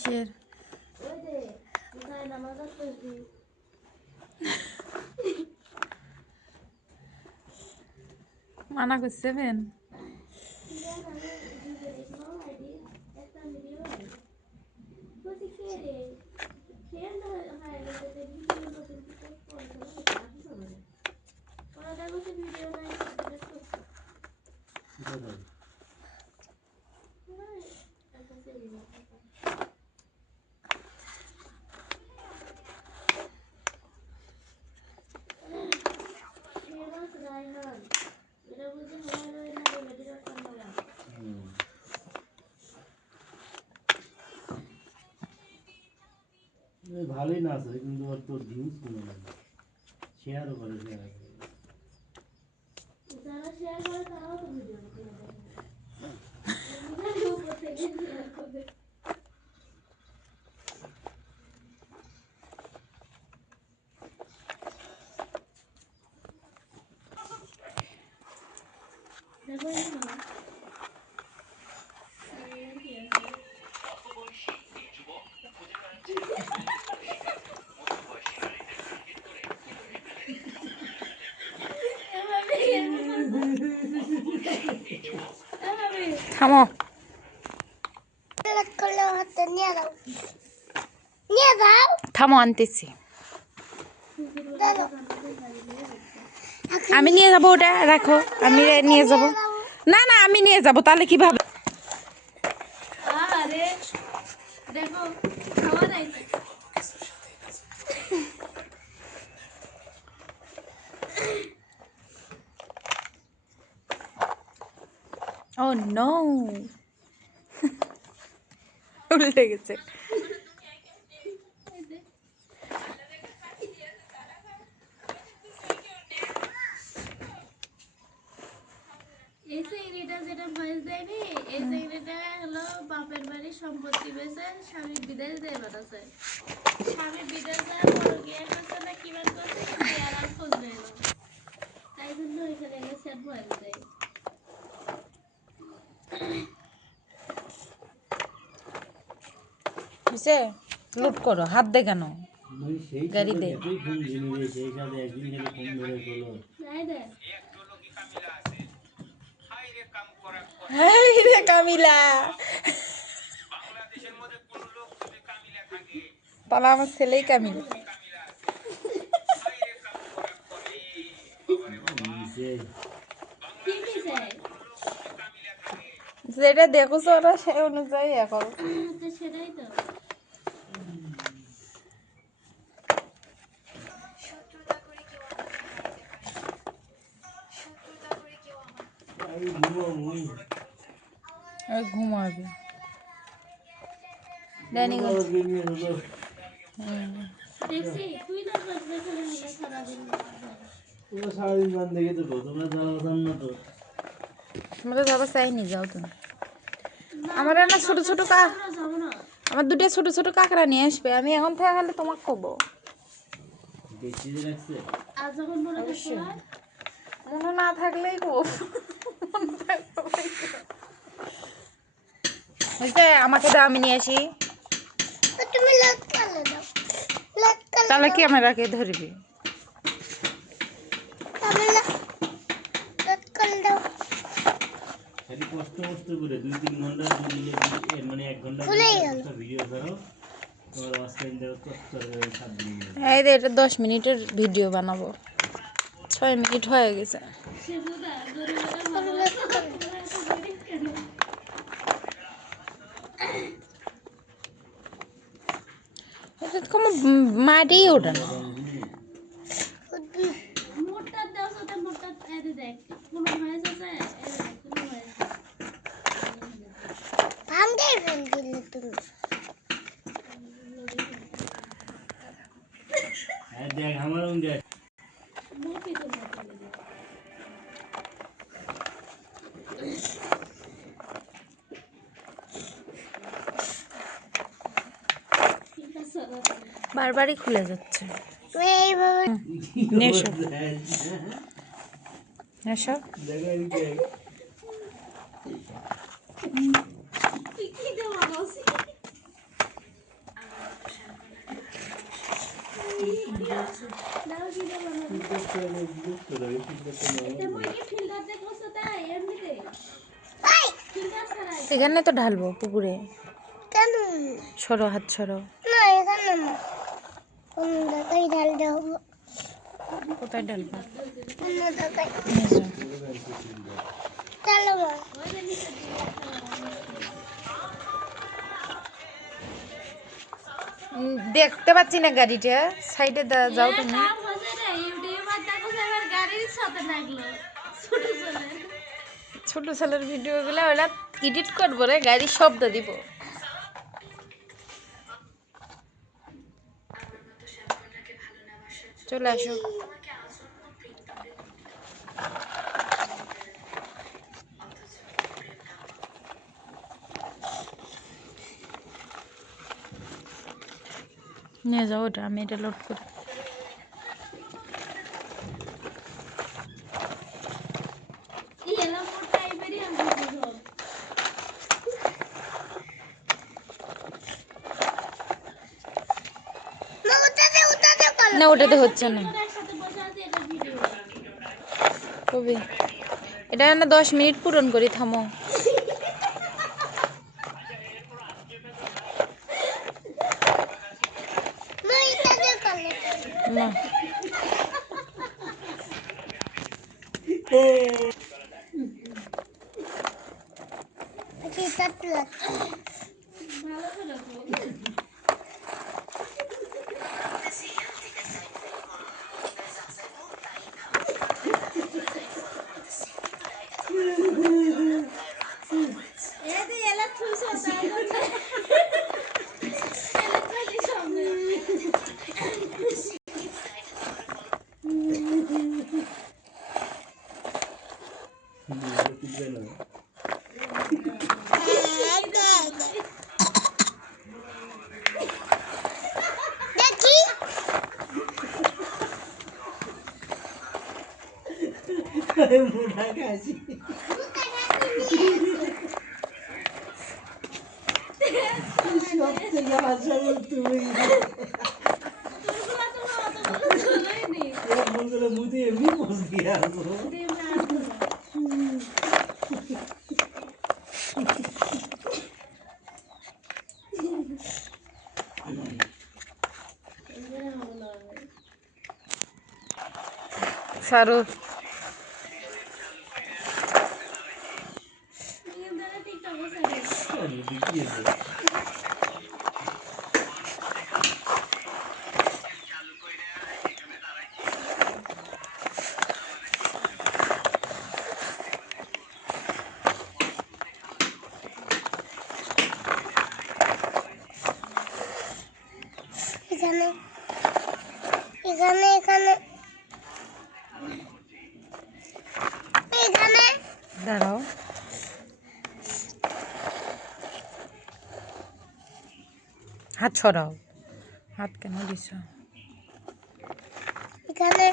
কিসের মানা করছেন? ভালোই না আছে কিন্তু ওর তো ভিউজ কমে না, শেয়ারও করে যারা শেয়ার করে তারাও তো ভিডিও করে থামো। থামো আনতেছি। আমি নিয়ে যাবো, ওটা রাখো, আমি নিয়ে যাব। না না আমি নিয়ে যাব, তাহলে কিভাবে? ও নো, উল্টে গেছে। এই চিংড়িটা যেটা ভয়েস দেয়নি, এই চিংড়িটা হলো বাপের বাড়ির সম্পত্তি বেচে স্বামী বিদেশ দিয়ে বেড়াচ্ছে। স্বামী বিদেশ যায় পরকিয়া করছে না কিবার করছে, কিন্তু আর আর খোঁজ নেই না, তাই জন্য এখানে এনে সেট ভয়েস দেয়। কিসে লুট করো, হাত দে কেন? গাড়ি দে। সেই সাথে একদিন খেলে ফোন ধরে চলো হাই রে কামিলা, তাহলে আমার ছেলেই কামিলা। যেটা দেখছো ওরা সেই অনুযায়ী এখন সেটাই তো। ঘুমাবে ডাইনিং দেখছি তুই না বসবে খালি হলো সারাদিন। তোমরা সারাদিন গান দেখে তো তোমরা যাওয়া যান না তো। আমরা তো যাবো চাইনি, যাও তুমি। আমার না ছোট ছোট আমার দুটো ছোট ছোট কাঁকড়া নিয়ে আসবে, আমি এখন থেকে গেলে তোমাকে কবো। আর যখন মনে থাকবে মনে না থাকলেই কব। বুঝতে আমাকে দাও, আমি নিয়ে আসি। তাহলে কি আমার রাখে ধরবি? কষ্ট কষ্ট করে 2-3 ঘন্টা মানে 1 ঘন্টা ভিডিও করো, তোমার ওয়াচ টাইম দাও এই যে এটা 10 মিনিটের ভিডিও বানাবো, 6 মিনিট হয়ে গেছে। এটা তো কোনো মাটিই ওঠে না। মোটটা দাও সাথে মোটটা এনে দেখ কোন ভয়েস আছে, কোন ভয়েস ভাঙে ফেল দিলে তুমি। হ্যাঁ দেখ আমার উঙ্গে মোটি তো মোটি দিলে ঠিক আছে বারবারই খুলে যাচ্ছে। নেশো নেশো কি দেওয়া আছে দাও ভিডিও বানাবো তুমি কি ফিল্টার দেখছো তাই এমনিতে ফিল্টার ছাড়াই এখানে তো ঢালবো পুকুরে। কেন সরো, হাত সরো। না এখানে না কোন জায়গায় ঢালতে হবে কোথায় ঢালবা? কোন জায়গায় নিয়ে যাও। চলো মা ওই যে নিচে দিয়ে দেখতে পাচ্ছি না গাড়িটা, সাইডে যাও তুমি। কার হইছে রে ইউটিউবার দেখো এবার গাড়ির সাথে লাগলো ছোট ছেলে ছোট ছেলের ভিডিওগুলো ওরা এডিট করবো রে, গাড়ির শব্দ দিব। চলে আসো। নিয়ে যাও ওটা, আমি এটা লোড করি। এলা মোর টাইপেরই আমি বুঝো মা উঠাতে কল না ওটাতে হচ্ছে না। তোরা একসাথে বসে আছি এটা ভিডিও কবি এটা না 10 মিনিট পূরণ করি, থামো। মা উঠাতে কল না কি কাটলা ভালো করে এদি এলা থুইছো তাই বলে এলা খালি সামনে দেখি মোটা কাশি সব থেকে আসলে তুমি তোরগুলা তো অত বড় চলেই নি মন করে মুদি এমনি পোজ দিয়ে আসবো দে মার সারো। ইন্দারা টিকটক বসাই দেখিয়েছে এখানে এখানে এখানে এখানে দাঁড়াও, হাত ছড়াও। হাত কেন দিছ? এখানে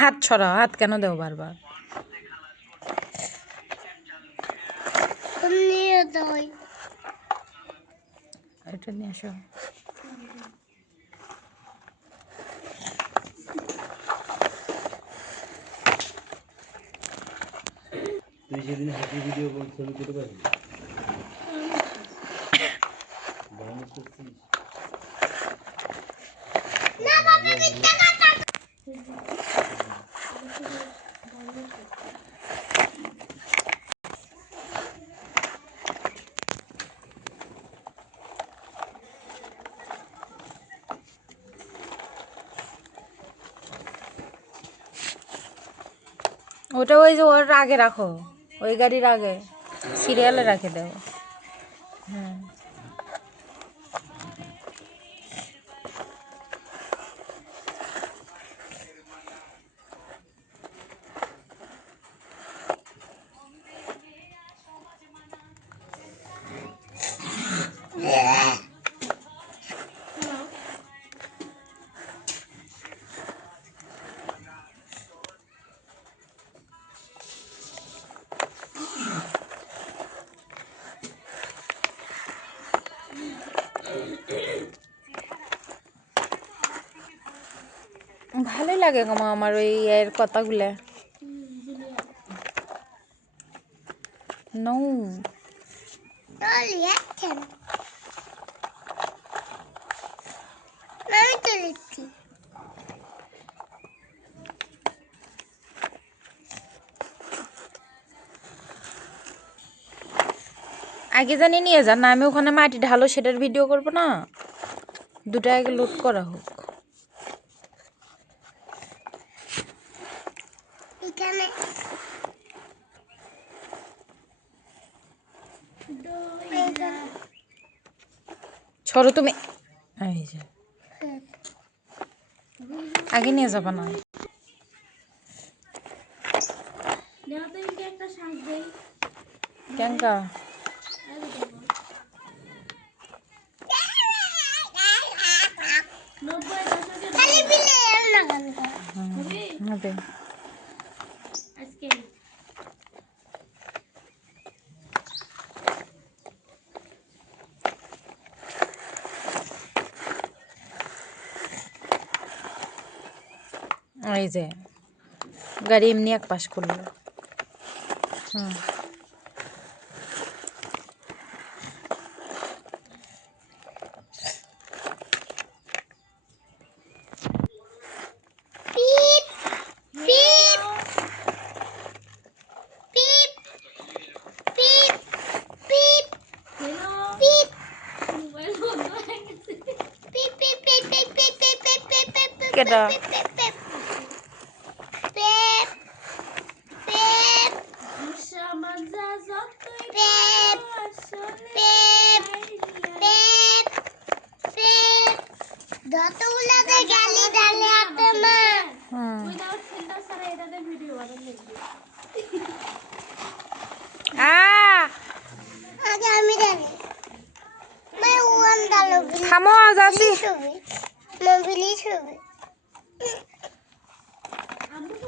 হাত ছড়াও, হাত কেন দেও বারবার? নিয়ে দই এটা নিয়ে আসো। তুই সেদিন হাতি ভিডিও ছবি তুলে পারবি ডাউনলোড করছিস ওটা ওই যে ওর আগে রাখো, ওই গাড়ির আগে সিরিয়ালে রাখে দেও। হ্যাঁ ভালোই লাগে গো মা আমার ওই এর কথাগুলা। নো চল যাচ্ছেন আমি চলেছি আগে জানি নিয়ে যান না, আমি ওখানে মাটি ঢালো সেটার ভিডিও করব না, দুটো আগে লোড করা হোক। এখানে ছড়ো তুমি, এই যে আগে নিয়ে যাবা না। নেওয়া তো ইনকে একটা শ্বাস দেই কেনকা আরে দেখো 90 দশকের খালি বিলে না গান হবে হবে। আজকে এই যে গাড়ি এমনি এক পাশ করলো। হুম পিপ পিপ পিপ পিপ পিপ হ্যালো পিপ মোবাইল বন্ধ হয়ে গেছে পিপ পিপ পিপ পিপ পিপ পিপ পিপ পিপ পিপ পিপ কেডা? পিপ পিপ পিপ পিপ সমাজা যতই পেপ, আসলে পেপ, পিপ পিপ যতগুলাতে গালি ডালে আপে মা হুম উইদাউট ফিল্টার ছাড়া এটাতে ভিডিও বানানো লাগবে আগে আমি ডালি মা ওয়ান ডালো থামো যাচ্ছি। ছবি মোবিলি ছবি আমরা তো